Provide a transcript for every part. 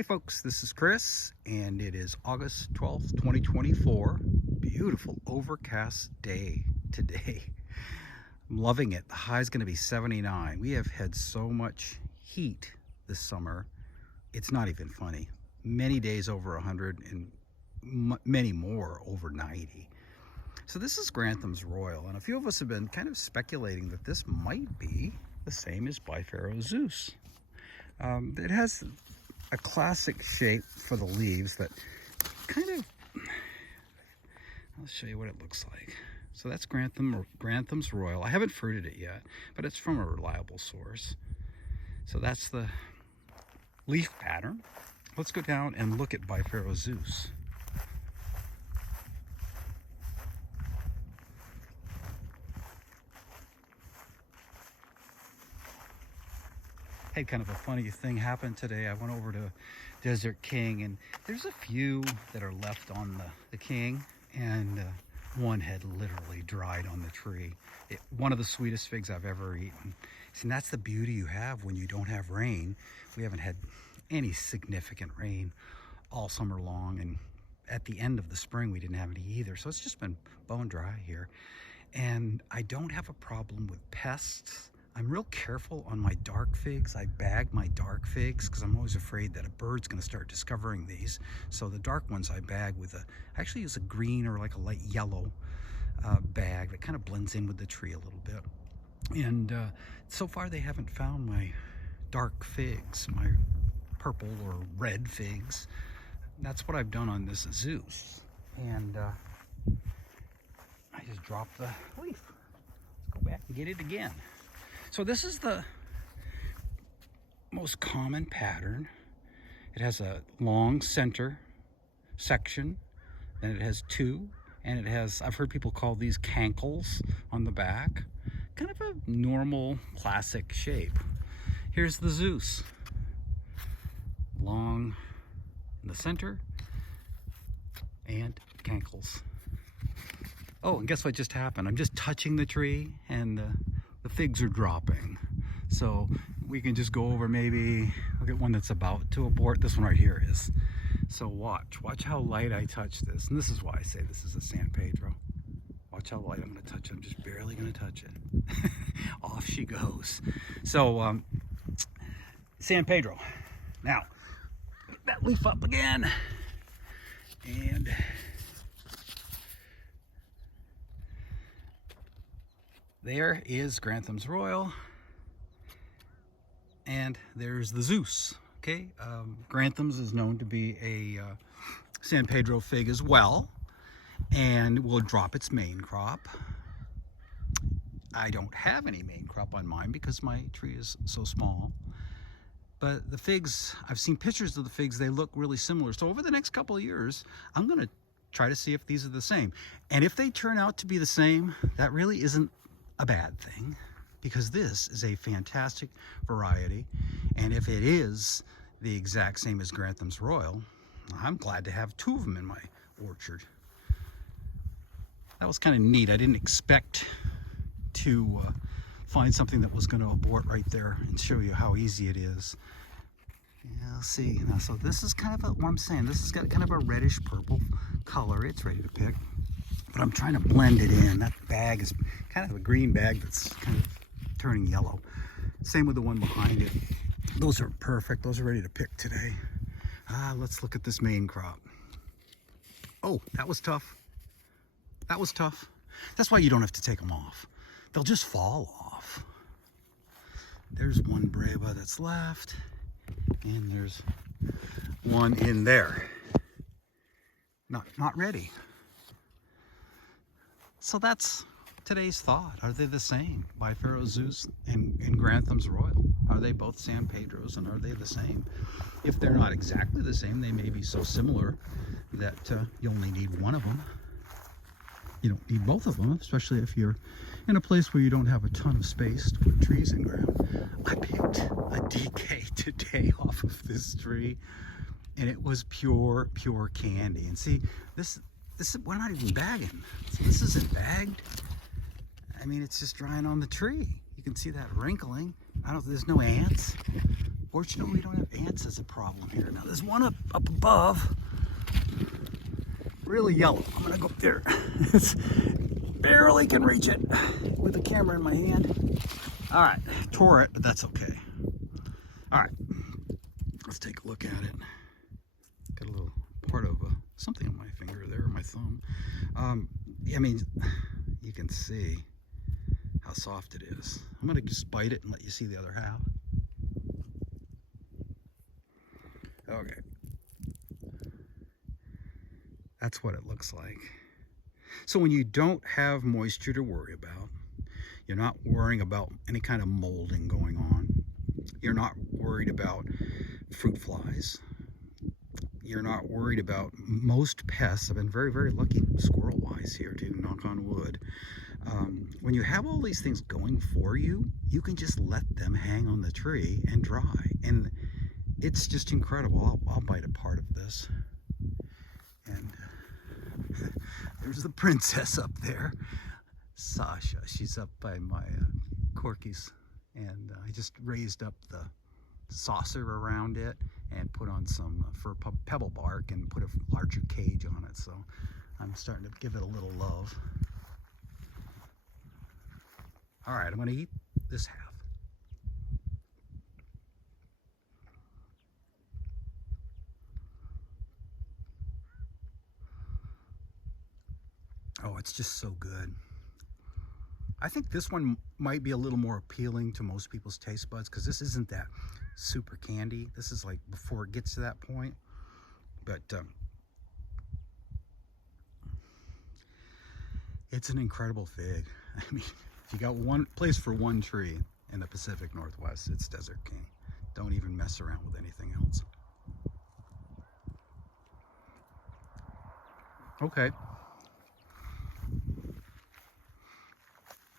Hey folks, this is Chris, and it is August 12th, 2024. Beautiful overcast day today. I'm loving it. The high is going to be 79. We have had so much heat this summer. It's not even funny. Many days over 100 and many more over 90. So this is Grantham's Royal, and a few of us have been kind of speculating that this might be the same as Biphero Zeus. It has a classic shape for the leaves that kind of, I'll show you what it looks like. So that's Grantham's Royal. I haven't fruited it yet, but it's from a reliable source. So that's the leaf pattern. Let's go down and look at Biphero Zeus. Had kind of a funny thing happen today. I went over to Desert King, and there's a few that are left on the king, and one had literally dried on the tree. One of the sweetest figs I've ever eaten. See, and that's the beauty you have when you don't have rain. We haven't had any significant rain all summer long, and at the end of the spring we didn't have any either. So it's just been bone dry here. And I don't have a problem with pests. I'm real careful on my dark figs. I bag my dark figs because I'm always afraid that a bird's going to start discovering these. So the dark ones I bag with I actually use a green or like a light yellow bag that kind of blends in with the tree a little bit. And so far they haven't found my dark figs, my purple or red figs. That's what I've done on this Zeus. And I just dropped the leaf. Let's go back and get it again. So this is the most common pattern. It has a long center section, then it has two, and it has, I've heard people call these cankles on the back. Kind of a normal, classic shape. Here's the Zeus. Long in the center, and cankles. Oh, and guess what just happened? I'm just touching the tree, and the figs are dropping. So we can just go over, maybe look at one that's about to abort. This one right here is. So watch how light I touch this. And this is why I say this is a San Pedro. Watch how light I'm gonna touch it. I'm just barely gonna touch it. Off she goes. So San Pedro. Now, pick that leaf up again. And there is Grantham's Royal, and there's the Zeus. Okay, Grantham's is known to be a San Pedro fig as well, and will drop its main crop. I don't have any main crop on mine because my tree is so small. But the figs, I've seen pictures of the figs, they look really similar. So over the next couple of years, I'm gonna try to see if these are the same. And if they turn out to be the same, that really isn't a bad thing, because this is a fantastic variety. And if it is the exact same as Grantham's Royal, I'm glad to have two of them in my orchard. That was kind of neat. I didn't expect to find something that was going to abort right there and show you how easy it is. Yeah, let's see. Now, so this is kind of what I'm saying. This has got kind of a reddish purple color. It's ready to pick. But I'm trying to blend it in. That bag is kind of a green bag that's kind of turning yellow. Same with the one behind it. Those are perfect. Those are ready to pick today. Let's look at this main crop. Oh, that was tough. That was tough. That's why you don't have to take them off. They'll just fall off. There's one breva that's left, and there's one in there. Not ready. So that's today's thought. Are they the same? Biphero Zeus and Grantham's Royal. Are they both San Pedros, and are they the same? If they're not exactly the same, they may be so similar that you only need one of them. You don't need both of them, especially if you're in a place where you don't have a ton of space to put trees in ground. I picked a DK today off of this tree, and it was pure candy. And see, this we're not even bagging. So this isn't bagged. I mean, it's just drying on the tree. You can see that wrinkling. There's no ants. Fortunately, we don't have ants as a problem here. Now, there's one up above, really yellow. I'm gonna go up there. It's barely can reach it with the camera in my hand. All right, tore it, but that's okay. All right, let's take a look at it. Got a little part of something on my finger there, or my thumb. I mean, you can see how soft it is. I'm gonna just bite it and let you see the other half. Okay. That's what it looks like. So when you don't have moisture to worry about, you're not worrying about any kind of molding going on. You're not worried about fruit flies. You're not worried about most pests. I've been very, very lucky squirrel-wise here too, knock on wood. When you have all these things going for you, you can just let them hang on the tree and dry. And it's just incredible. I'll bite a part of this. And there's the princess up there, Sasha. She's up by my corkies. And I just raised up the saucer around it and put on some fir pebble bark and put a larger cage on it. So I'm starting to give it a little love. All right, I'm gonna eat this half. Oh, it's just so good. I think this one might be a little more appealing to most people's taste buds because this isn't that super candy. This is like before it gets to that point. But it's an incredible fig. I mean, if you got one place for one tree in the Pacific Northwest, it's Desert King. Don't even mess around with anything else. Okay.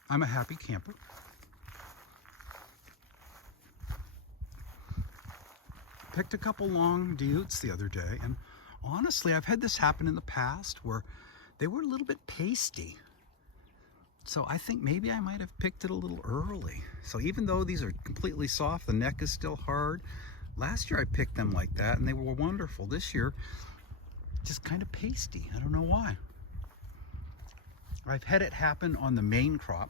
I'm a happy camper. Picked a couple long Dutes the other day, and honestly, I've had this happen in the past where they were a little bit pasty. So I think maybe I might have picked it a little early. So even though these are completely soft, the neck is still hard. Last year I picked them like that and they were wonderful. This year, just kind of pasty. I don't know why. I've had it happen on the main crop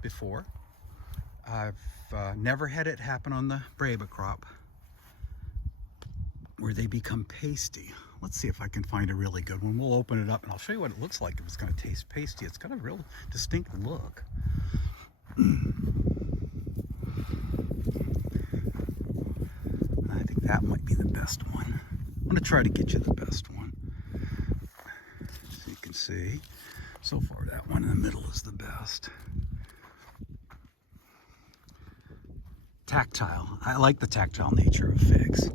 before. I've never had it happen on the Braba crop where they become pasty. Let's see if I can find a really good one. We'll open it up and I'll show you what it looks like if it's going to taste pasty. It's got a real distinct look. I think that might be the best one. I'm going to try to get you the best one. So you can see, so far that one in the middle is the best. Tactile. I like the tactile nature of figs.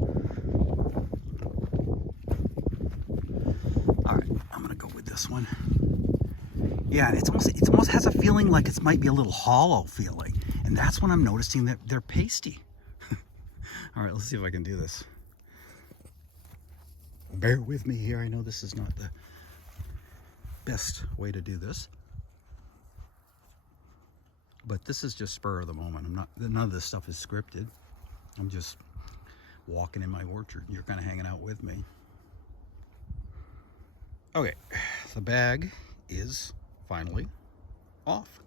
All right, I'm gonna go with this one. Yeah, it almost has a feeling like it might be a little hollow feeling, and that's when I'm noticing that they're pasty. All right, let's see if I can do this. Bear with me here. I know this is not the best way to do this, but this is just spur of the moment. None of this stuff is scripted. I'm just walking in my orchard. You're kind of hanging out with me. Okay, the bag is finally off.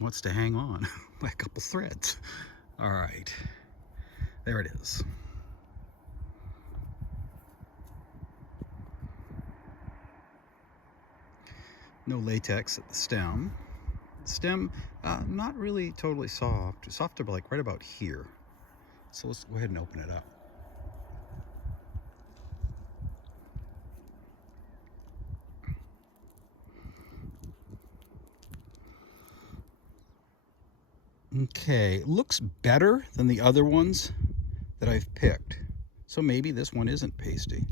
Wants to hang on by a couple threads. All right, there it is. No latex at the stem. Stem, not really totally soft. Softer, but like right about here. So let's go ahead and open it up. Okay, looks better than the other ones that I've picked. So maybe this one isn't pasty.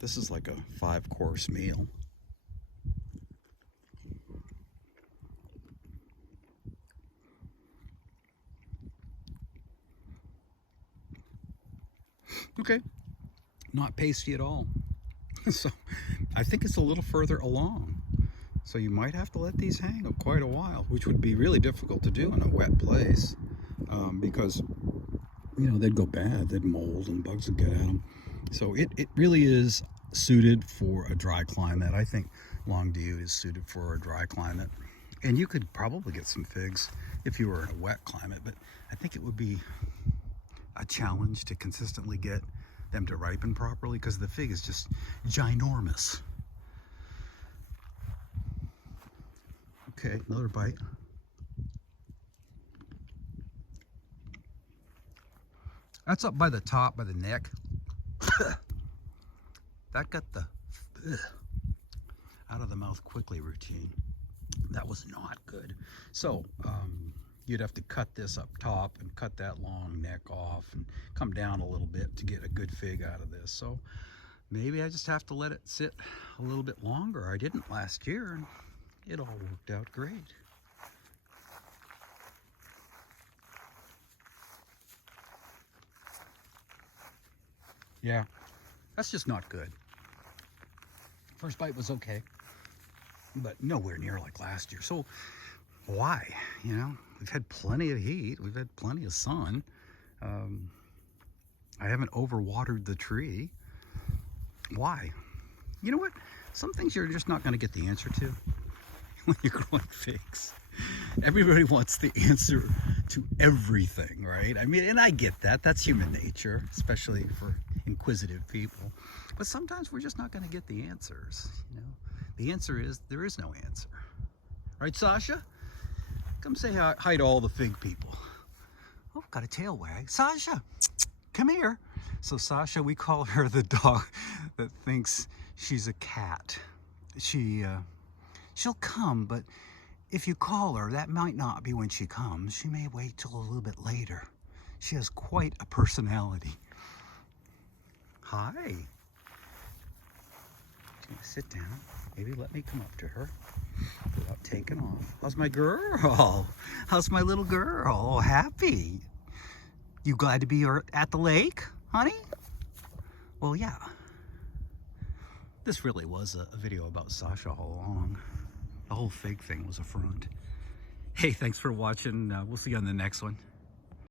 This is like a 5-course meal. Okay, not pasty at all. So I think it's a little further along. So you might have to let these hang quite a while, which would be really difficult to do in a wet place. because, you know, they'd go bad. They'd mold and bugs would get at them. So it really is suited for a dry climate. I think Longview is suited for a dry climate. And you could probably get some figs if you were in a wet climate, but I think it would be a challenge to consistently get them to ripen properly because the fig is just ginormous. Okay, another bite. That's up by the top, by the neck. That got the out of the mouth quickly routine. That was not good. So you'd have to cut this up top and cut that long neck off and come down a little bit to get a good fig out of this. So maybe I just have to let it sit a little bit longer. I didn't last year and it all worked out great. Yeah, that's just not good. First bite was okay, but nowhere near like last year. So why? You know, we've had plenty of heat. We've had plenty of sun. I haven't overwatered the tree. Why? You know what? Some things you're just not going to get the answer to when you're growing figs. Everybody wants the answer to everything, right? I mean, and I get that. That's human nature, especially for inquisitive people. But sometimes we're just not going to get the answers, you know? The answer is there is no answer. Right, Sasha? Come say hi to all the fig people. Oh, got a tail wag. Sasha, come here. So Sasha, we call her the dog that thinks she's a cat. She'll come, but if you call her, that might not be when she comes. She may wait till a little bit later. She has quite a personality. Hi. Sit down. Maybe let me come up to her without taking off. How's my girl? How's my little girl? Happy? You glad to be at the lake, honey? Well, yeah. This really was a video about Sasha all along. The whole fig thing was a front. Hey, thanks for watching. We'll see you on the next one.